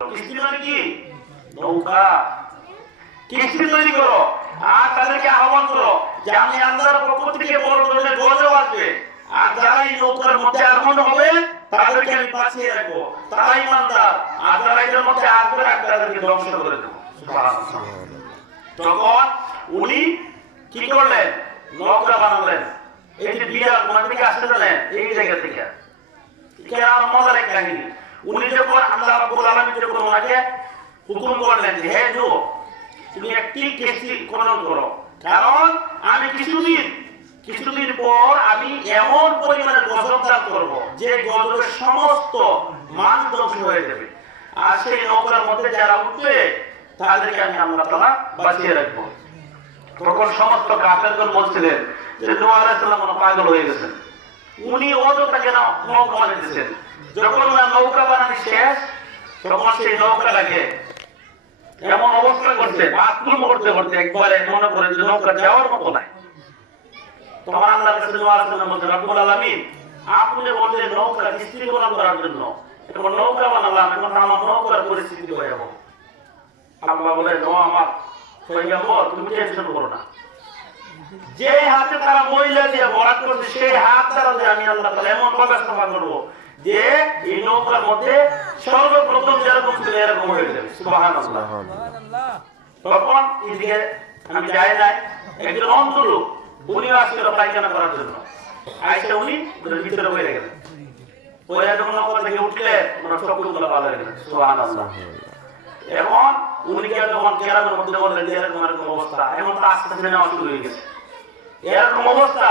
কিস্তি মানে কি? নৌকা। কিস্তি তৈরি করো আর তাদেরকে আহ্বান করো যে আমি আল্লাহর পক্ষ থেকে বড় ধরনের গজব আসবে, আর যারা এই নৌকার মধ্যে আরোহণ হবে তাদেরকে আমি বাঁচিয়ে রাখবো, তারা ইমানদার, আর যারা এদের মধ্যে আসবে তাদেরকে ধ্বংস করে দেবো। তখন উনি কি করলেন? নৌকা বানালেন। এই যে বিয়ার কোথা থেকে আসতে জানেন? এই জায়গা থেকে। আর মজার এক কাহিনী, উনি যখন আল্লাহ রাব্বুল আলামিন যখন ওনাকে হুকুম করলেন যে হে যুব, তুমি একটি কিস্তি খনন করো, কারণ আমি কিছুদিন পর আমি এমন পরিমাণে গজব দান করবো যে গজবের সমস্ত মান ধ্বংস হয়ে যাবে, আর সেই নৌকার মধ্যে যারা উঠবে তাদেরকে আমি আল্লাহ তাআলা বাঁচিয়ে রাখবো। তখন সমস্ত কাফেরগণ বলছিলেন যে নূহ আলাইহিস সালাম পাগল হয়ে গেছেন, উনি অযথা কেন নৌকা বানাইতেছেন। যখন ওনার নৌকা বানানো শেষ, তখন সেই নৌকাটাকে এমন অবস্থা করছে, বাথরুম করতে করতে একবারে মনে করে যে নৌকা যাওয়ার মতো নাই। তখন আল্লাহ রাসূল নূহ আলাইহিস সালাম বললেন, রব্বুল আলামিন আপনি বললেন নৌকা স্থিরীকরণ করার জন্য, এখন নৌকা বানালাম, এখন আমার নৌকার পরিস্থিতি হয়ে যাবো। আল্লাহ বলেন, ও আমার পয়গম্বর, তুমি টেনশন করো না, যে হাতে তারা মহিলা দিয়ে বরাত করছে সেই হাত দ্বারা আমি আল্লাহ তাআলা এমন ব্যবস্থা করবো যে এই নৌকার মধ্যে সর্বপ্রথম যেরকম ছিল এরকম হয়ে যাবে। সুবহানাল্লাহ। তখন এদিকে আমি যাই নাই, একজন অন্ধ লোক উনি আসছিল পায়খানা করার জন্য, আইসা উনি ভিতরে বসে গেলেন। ওরা যখন নৌকা থেকে উঠলেন ওনার চক্ষুগুলো ভালো হয়ে গেলেন। সুবহানাল্লাহ। এখন উনি যখন কেরামের মধ্যে বললেন যে এরকম এরকম অবস্থা, এখন তো আস্তে আস্তে নেওয়া শুরু হয়ে গেছে। এরকম অবস্থা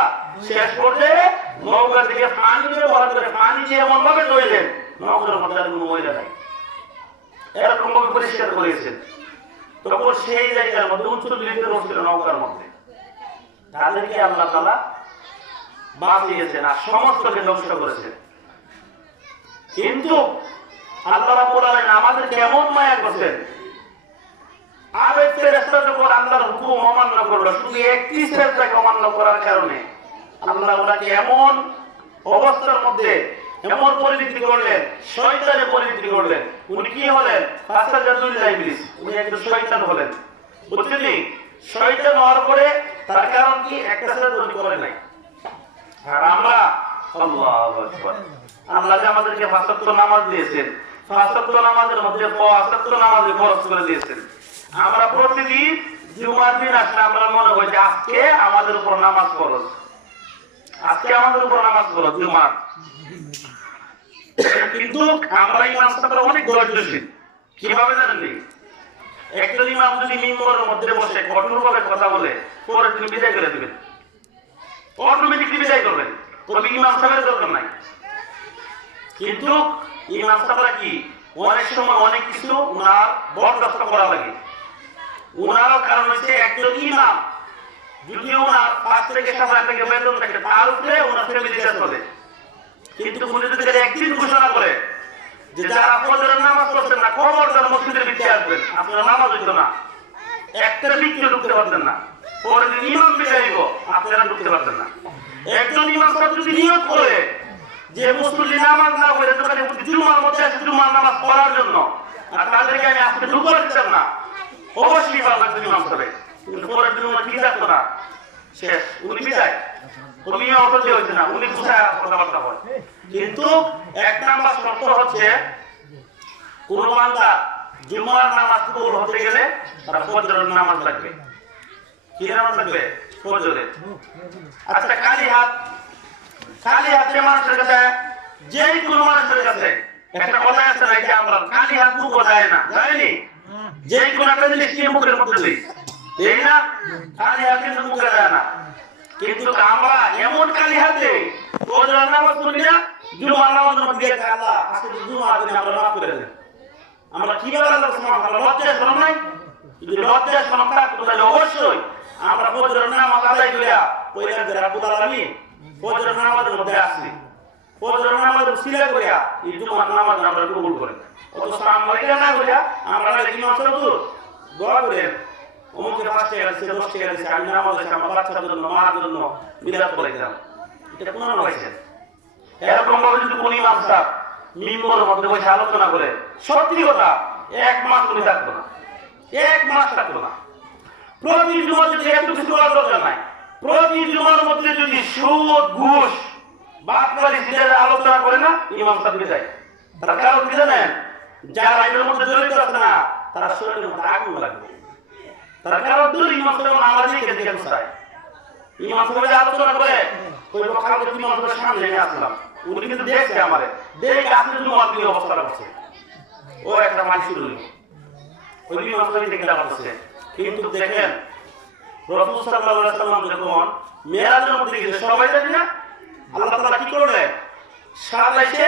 শেষ পর্যায়ে নৌকার দিকে পানি দিয়ে ভরা করে পানি দিয়ে এমন ভাবে ধুইলেন নৌকার মধ্যে আর কোনো ময়লা নাই, এরকম ভাবে পরিষ্কার করেছেন। তখন সেই জায়গার মধ্যে 39 জন ছিল নৌকার মধ্যে, তাদেরকে আল্লাহ তাআলা বাঁচিয়েছেন আর সমস্তকে ধ্বংস করেছেন। কিন্তু আল্লাহ রাব্বুল আলামিন আমাদের কেমন মায়া করছেন, আবেগ ফেরেশতা যখন আল্লাহর হুকুম অমান্য করলো, শুধু একটি সেজদাকে অমান্য করার কারণে আল্লাহ ওনাকে এমন অবস্থার মধ্যে এমন পরিণতি করলেন, শয়তানে পরিণতি করলেন। উনি কি হলেন? ফাসাদাতুল্লাহ ইবলিস, উনি একজন শয়তান হলেন। বুঝছেন? শয়তান হওয়ার পরে তার কারণ কি? একটা সেজদা উনি করেন নাই। আর আমরা আল্লাহু আকবার, আল্লাহ যে আমাদেরকে 5 ওয়াক্ত নামাজ দিয়েছেন, 5 ওয়াক্ত নামাজের মধ্যে 5 ওয়াক্ত নামাজে ফরজ করে দিয়েছেন। আমরা প্রতিদিন জুমার দিন আসলে আমরা মনে হয় যে আজকে আমাদের উপর নামাজ ফরজ, আজকে আমাদের উপর নামাজ ফরজ জুমার। কিন্তু আমরা ইমাম সাহেবরা অনেক ধৈর্যশীল। কিভাবে জানেন? একজন ইমাম যদি মিম্বরের মধ্যে বসে কঠোরভাবে কথা বলে, পরে তিনি বিদায় করে দিবেন, অটোমেটিকলি বিদায় করবেন, তবে ইমাম সাহেবের দরকার নাই। কিন্তু ইমাম সাহেবরা কি অনেক সময় অনেক কিছু উনার বরদাস্ত করা লাগে। উনারও কারণ হচ্ছে একজন ইমাম যদি ওনার 5 থেকে 7 লাখ টাকা বেতন থাকে, তার উপরে ওনার ফ্যামিলিটা চলে। কিন্তু উনি যদি একদিন ঘোষণা করে যে যারা ফজরের নামাজ পড়ছেন না, খবরদার মসজিদের ভিতরে আসবেন, আপনারা নামাজ হইতো না, একটা বিক্রি ঢুকতে পারতেন না, পরে যদি ইমাম বিদায়ব আপনারা ঢুকতে পারতেন না। একজন ইমাম সাহেব যদি নিয়ত করে যে মুসল্লি নামাজ না পড়ে দোকানে জুমার মধ্যে আসে জুমার নামাজ পড়ার জন্য, আর তাদেরকে আমি আজকে ঢুকতে দিচ্ছেন না, অবশ্যই পারবেন ইমাম সাহেব। কিন্তু পরের দিন উনি কি থাকতো না, শেষ, উনি বিদায়, উনি অসহ্য হয়েছে না, উনি গুছায় কথাবার্তা বলে। কিন্তু 1 নাম্বার শর্ত হচ্ছে কোন বান্দা জুমার নামাজ কবুল হতে গেলে তার ফজরের নামাজ লাগবে। কি নামাজ লাগবে? ফজরের। আচ্ছা, খালি হাতে মানুষের কাছে, যে কোনো মানুষের কাছে একটা কথা আছে নাকি, আমরা খালি হাত মুখ যায় না, জানেনি? যে কোনো একটা জিনিস নিয়ে মুখের মধ্যে দিই, এই না, খালি হাতে মুখে যায় না। কিন্তু আমরা এমন খালি হাতে ফজরের নামাজ পড়ি না, জুমার নামাজের মধ্যে গিয়ে আল্লাহ আজকে জুমার দিন আমরা মাফ করে দেন। আমরা কিভাবে আল্লাহর মাফ করব? লজ্জা শরম নাই? যদি লজ্জা শরম থাকতো তাহলে অবশ্যই আমরা ফজরের নামাজ আদায় করিয়া কইলাম যে রব্বুল আলামিন ফজরের নামাজের মধ্যে আসছি, ফজরের নামাজের সিলা করিয়া এই জুমার নামাজ আমরা কবুল করি। অথচ আমরা এটা না করিয়া আমরা ইমাম সাহেব দোয়া করেন অমুকের 5 টাকা দিচ্ছে, 10 টাকা দিচ্ছে, আমি নামাজ আছে আমার বাচ্চার জন্য, মার জন্য বিরাট করে দিলাম, এটা কোন হয়েছে? এরকম ভাবে যদি কোন ইমাম সাহেব মিম্বরের মধ্যে বসে আলোচনা করে, সত্যি কথা এক মাস তুমি থাকবো না, এক মাস থাকবো না। প্রতি জুমা যদি একটু কিছু করার দরকার নাই, প্রতি জুমার মধ্যে যদি সুদ ঘুষ বাটপারি সিটারে আলোচনা করে না ইমাম সাহেব যায়। তার কারণ কি জানেন? যারা এর মধ্যে জড়িত আছে না তারা শরীরের মধ্যে আগুন লাগবে। তার কারণ দূর ইমাম সাহেব আমাদের দিকে দিকে চায়। ইমাম সাহেব আলোচনা করে ওই কালকে ইমাম সাহেবের সামনে নিয়ে আসলাম, উনি কিন্তু দেখছে আমারে, দেখে আসলে জুমার কি অবস্থা করছে। ও একটা মানুষ শুরু ওই ইমাম সাহেব দেখে লাগছে। কিন্তু দেখেন রাসূল সাল্লাল্লাহু আলাইহি ওয়াসাল্লাম যখন মেরাজের মধ্যে গেছে সবাই জানে না আল্লাহ তাআলা কি করলেন? সারাইছে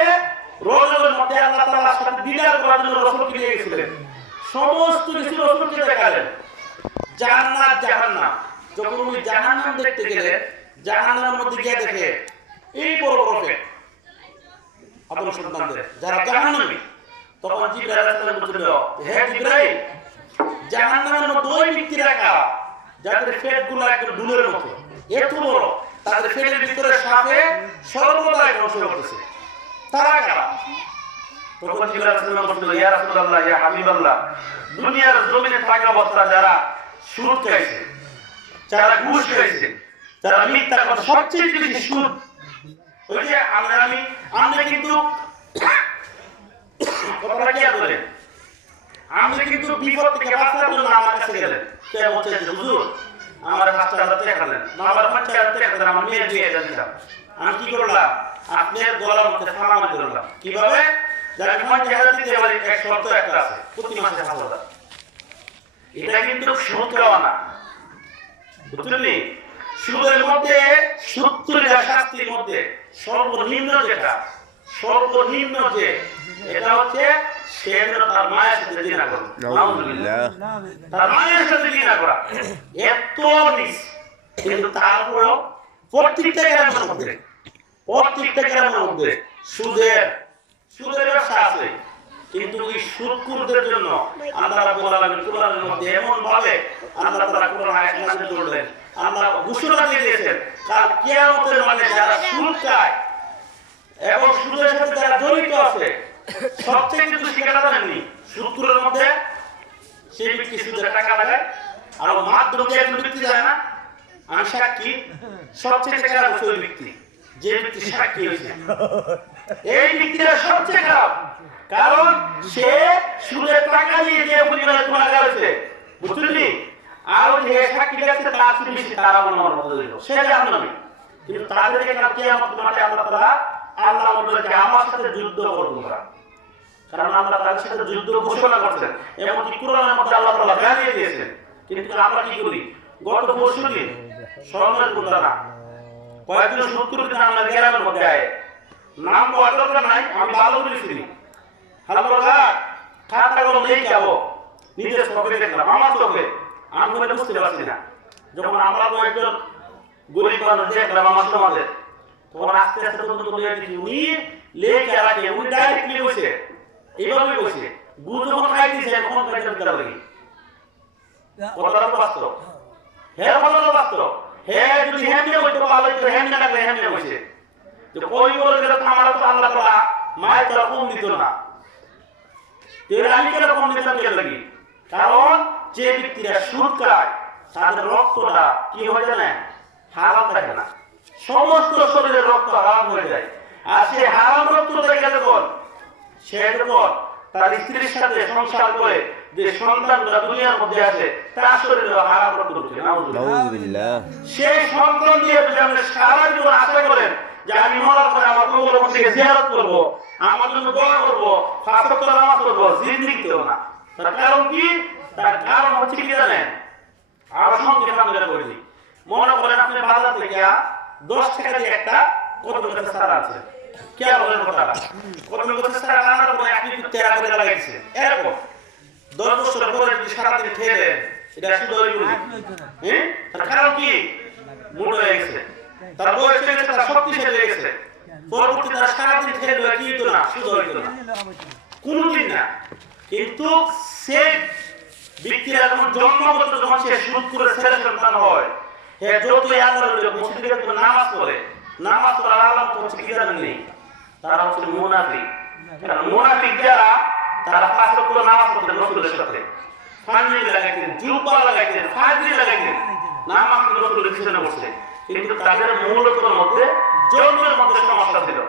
রজবের মধ্যে আল্লাহ তাআলার সাথে দিদার করার জন্য রাসূলকে নিয়ে গেছিলেন। সমস্ত কিছু রাসূলকে দেখালেন, জান্নাত জাহান্নাম। যখন উনি জাহান্নাম দেখতে গেলেন, জাহান্নামের মধ্যে গিয়ে দেখে এই বড় বড় ফেক আদম সন্তানদের যারা জাহান্নামী, তখন জিবরাইল আলাইহিস সালাম বলছিল, হে জিবরাইল, জাহান্নামের মধ্যে ওই ব্যক্তিরা কারা যাদের পেটগুলো একদম দুলের মতো এত বড়, তাদের পেটের ভিতরে সাপে সর্বদা ধ্বংস করতেছে, তারা কারা? তখন জিবরাইল আলাইহিস সালাম বলছিল, ইয়া রাসূলুল্লাহ, ইয়া হাবিবাল্লাহ, দুনিয়ার জমিনে থাকা অবস্থা যারা সুদ খাইছে, যারা ঘুষ খাইছে, যারা মিথ্যা কথা, সবচেয়ে বেশি সুদ। ওই যে আমরা কিন্তু কথাটা কি করে আমরা কিন্তু বিপদ থেকে বাঁচার জন্য আমার কাছে গেলেন, কে বলছে যে হুজুর আমার ৫,০০০ টাকা দেন, আমার ৫,০০০ টাকা দেন, আমার মেয়ের বিয়ে দিলাম। আমি কি করলাম? আপনার গলার মধ্যে ফালামারি করলাম। কিভাবে? যারা ৫,০০০ দিতে পারে, এক শর্ত একটা আছে, প্রতি মাসে ৫,০০০। এটা কিন্তু সুদ খাওয়া না, বুঝলেন? সুদের মধ্যে ৭০টা শাস্তির মধ্যে সর্বনিম্ন যেটা, সর্বনিম্ন যে এটা হচ্ছে সে যেন তার মায়ের সাথে জিনা করে। নাউযুবিল্লাহ, তার মায়ের সাথে জিনা করা এত নিস। কিন্তু তারপরেও প্রত্যেকটা গ্রামের মধ্যে সুদের ব্যবসা আছে। কিন্তু এই সুদখোরদের জন্য আল্লাহ রাব্বুল আলামিন কোরআনের মধ্যে এমন ভাবে আল্লাহ তাআলা কোরআন আয়াত নাযিল করলেন, আল্লাহ ঘোষণা দিয়ে দিয়েছেন, কাল কিয়ামতের মাঠে যারা সুদ খায় এবং সুদের সাথে যারা জড়িত আছে, সবচেয়ে কিন্তু শিকারটা জানেননি সুদখোরের মধ্যে সেই ব্যক্তি সুদের টাকা লাগায় আর মাধ্যম দিয়ে একজন ব্যক্তি যায় না, আমি সাক্ষী, সবচেয়ে খারাপ হচ্ছে ওই ব্যক্তি যে ব্যক্তি সাক্ষী হয়েছে। এই ব্যক্তিটা সবচেয়ে খারাপ, কারণ সে সুদের টাকা নিয়ে যে পরিমাণে গুনাহগার হয়েছে, বুঝলি? আর ওই যে সাক্ষী আছে তার চেয়ে বেশি তারা মনে মতো দিল, সে জাহান্নামী। কিন্তু তাদেরকে কাল কিয়ামতের মাঠে আল্লাহ বলবেন যে আমার সাথে যুদ্ধ করো তোমরা, কারণ আল্লাহ তাদের সাথে যুদ্ধ ঘোষণা করছেন, এমনকি কোরআনের মধ্যে আল্লাহ তাআলা জানিয়ে দিয়েছেন। কিন্তু আমরা কি করি? গত পরশুদিন স্মরণের কথা না, কয়েকজন সুদখোর দিন আমরা গ্রামের মধ্যে আয়, নাম বলার দরকার নাই, আমি ভালো করে চিনি। হ্যালো খাতা গুলো নেই যাবো, নিজের চোখে দেখলাম, আমার চোখে আমি বলে বুঝতে পারছি না। যখন আমরা কয়েকজন গরিব মানুষ দেখলাম আমার সমাজে, তখন আস্তে আস্তে তদন্ত করে দেখি উনি লেখে রাখে, উনি ডাইরেক্টলি বসে এইভাবে বসে গুড় যখন খাই দিয়েছে তখন খাইতে দিতে পারি। কথাটা তো বাস্তব, হ্যাঁ কথাটা বাস্তব। হ্যাঁ যদি হ্যাঁ নিয়ে বলতে ভালো হইতো, হ্যাঁ নিয়ে লাগলে হ্যাঁ নিয়ে বসে তো ওই বলে গেলে আমার তো আল্লাহ তাআলা মায়ের তো কম দিত না। আমি কেন কম দিতাম কে লাগি? কারণ যে ব্যক্তিরা সুদ খায় তাদের রক্তটা কি হয়ে যায় না, হারাম থাকে না, সমস্ত শরীরের রক্ত হারাম হয়ে যায়। আর সে হারাম রক্ত থেকে যখন সে যখন তার স্ত্রীর সাথে সংসার করে যে সন্তানরা দুনিয়ার মধ্যে আসে তার শরীরে হারাম রক্ত ঢুকে, নাউযুবিল্লাহ। সেই সন্তান দিয়ে যদি আপনি সারা জীবন আশা করেন যে আমি মরার পরে আমার কবরের মধ্যে জিয়ারত করব, আমার জন্য দোয়া করব, পাঁচ ওয়াক্ত নামাজ পড়ব, জিন্দেগিতেও না। তার কারণ কি? তার কারণ হচ্ছে কি জানেন? আরো সংক্ষেপে আমি করে দিই। মনে করেন আপনি বাজার থেকে 10 টাকা দিয়ে একটা কদম গাছের চারা আছে, কে বলেন কথাটা? কদম গাছের চারা আনার পরে আপনি তেরা করে লাগাইছে, এরকম 10 বছর পরে যদি সারাদিন খেয়ে দেন এটা শুধু ওই বলি, হ্যাঁ? তার কারণ কি? মোটা হয়ে গেছে, তার বয়স হয়ে গেছে, তার শক্তিশালী হয়ে গেছে, পরবর্তী তারা সারাদিন খেয়ে দেবে কি হইতো না, শুধু হইতো না, কোনদিন না। কিন্তু সে ব্যক্তিরা যখন জন্মগত যখন সে সুদ করে ছেলে সন্তান হয়, হ্যাঁ যতই আল্লাহর মসজিদে নামাজ পড়ে, নামাজ পড়ার আলামত হচ্ছে কি জানেন নেই? তারা হচ্ছে মুনাফিক। কারণ মুনাফিক যারা তারা 5 ওয়াক্ত নামাজ পড়তেন রাসূলের সাথে, পাঞ্জাবি লাগাইতেন, জুব্বা লাগাইতেন, ফাজরি লাগাইতেন, নামাজ রাসূলের পিছনে বসে। কিন্তু তাদের মূলতর মধ্যে জন্মের মধ্যে সমস্যা ছিল।